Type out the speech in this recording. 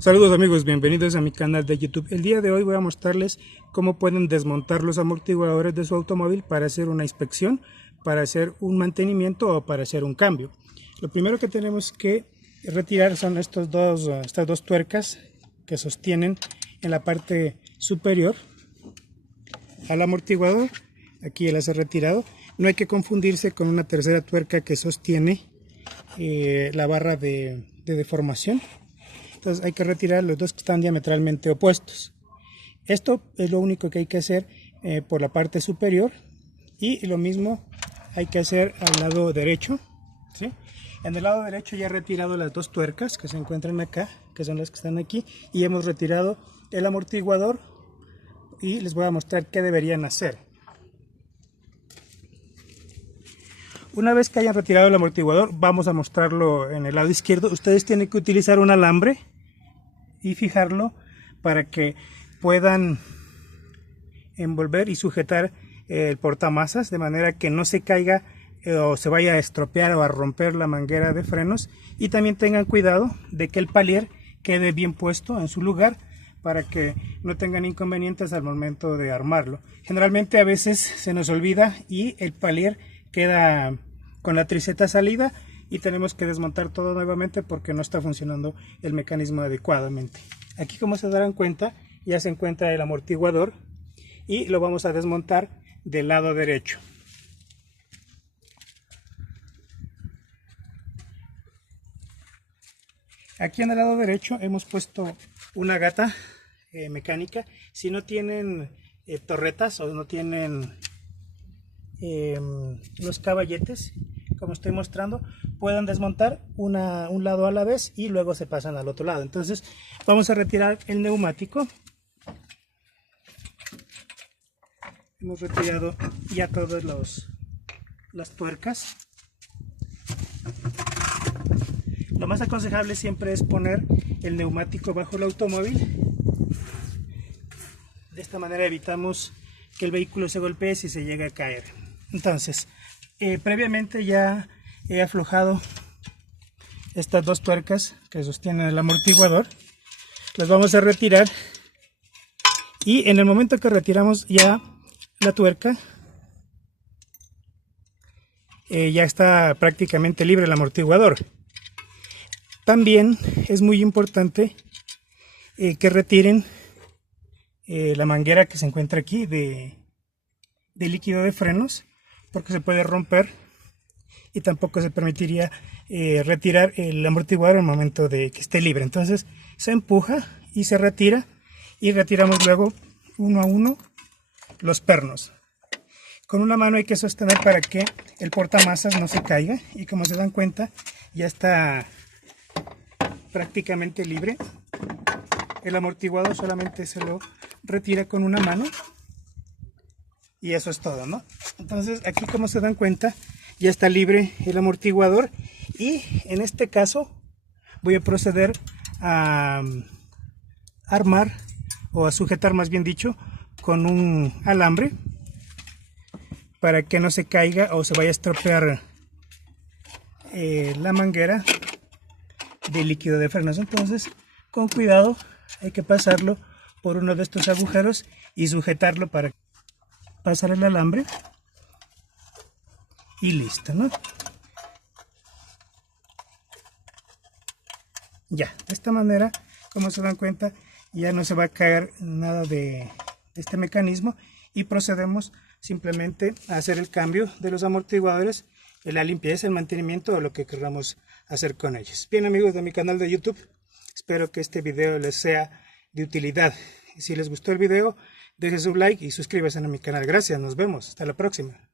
Saludos amigos, bienvenidos a mi canal de YouTube. El día de hoy voy a mostrarles cómo pueden desmontar los amortiguadores de su automóvil para hacer una inspección, para hacer un mantenimiento o para hacer un cambio. Lo primero que tenemos que retirar son estas dos tuercas que sostienen en la parte superior al amortiguador. Aquí las he retirado. No hay que confundirse con una tercera tuerca que sostiene la barra de deformación. Entonces hay que retirar los dos que están diametralmente opuestos. Esto es lo único que hay que hacer por la parte superior, y lo mismo hay que hacer al lado derecho, ¿sí? En el lado derecho ya he retirado las dos tuercas que se encuentran acá, que son las que están aquí, y hemos retirado el amortiguador y les voy a mostrar qué deberían hacer. Una vez que hayan retirado el amortiguador, vamos a mostrarlo en el lado izquierdo. Ustedes tienen que utilizar un alambre y fijarlo para que puedan envolver y sujetar el portamasas de manera que no se caiga o se vaya a estropear o a romper la manguera de frenos. Y también tengan cuidado de que el palier quede bien puesto en su lugar para que no tengan inconvenientes al momento de armarlo. Generalmente a veces se nos olvida y el palier queda con la triceta salida y tenemos que desmontar todo nuevamente porque no está funcionando el mecanismo adecuadamente. Aquí, como se darán cuenta, ya se encuentra el amortiguador y lo vamos a desmontar del lado derecho. Aquí en el lado derecho hemos puesto una gata mecánica. Si no tienen torretas o no tienen los caballetes, como estoy mostrando, pueden desmontar un lado a la vez y luego se pasan al otro lado. Entonces vamos a retirar el neumático. Hemos retirado ya todas las tuercas. Lo más aconsejable siempre es poner el neumático bajo el automóvil. De esta manera evitamos que el vehículo se golpee si se llega a caer. Entonces, previamente ya he aflojado estas dos tuercas que sostienen el amortiguador. Las vamos a retirar y en el momento que retiramos ya la tuerca, ya está prácticamente libre el amortiguador. También es muy importante que retiren la manguera que se encuentra aquí de líquido de frenos, porque se puede romper y tampoco se permitiría retirar el amortiguador en el momento de que esté libre. Entonces se empuja y se retira, y retiramos luego uno a uno los pernos. Con una mano hay que sostener para que el portamasas no se caiga, y como se dan cuenta ya está prácticamente libre. El amortiguador solamente se lo retira con una mano y eso es todo, ¿no? Entonces aquí, como se dan cuenta, ya está libre el amortiguador, y en este caso voy a proceder a armar, o a sujetar más bien dicho, con un alambre para que no se caiga o se vaya a estropear la manguera de líquido de frenos. Entonces, con cuidado hay que pasarlo por uno de estos agujeros y sujetarlo para pasar el alambre y listo, ¿no? Ya, de esta manera, como se dan cuenta, ya no se va a caer nada de este mecanismo, y procedemos simplemente a hacer el cambio de los amortiguadores, la limpieza, el mantenimiento o lo que queramos hacer con ellos. Bien amigos de mi canal de YouTube, espero que este video les sea de utilidad. Si les gustó el video, dejen su like y suscríbanse a mi canal. Gracias, nos vemos, hasta la próxima.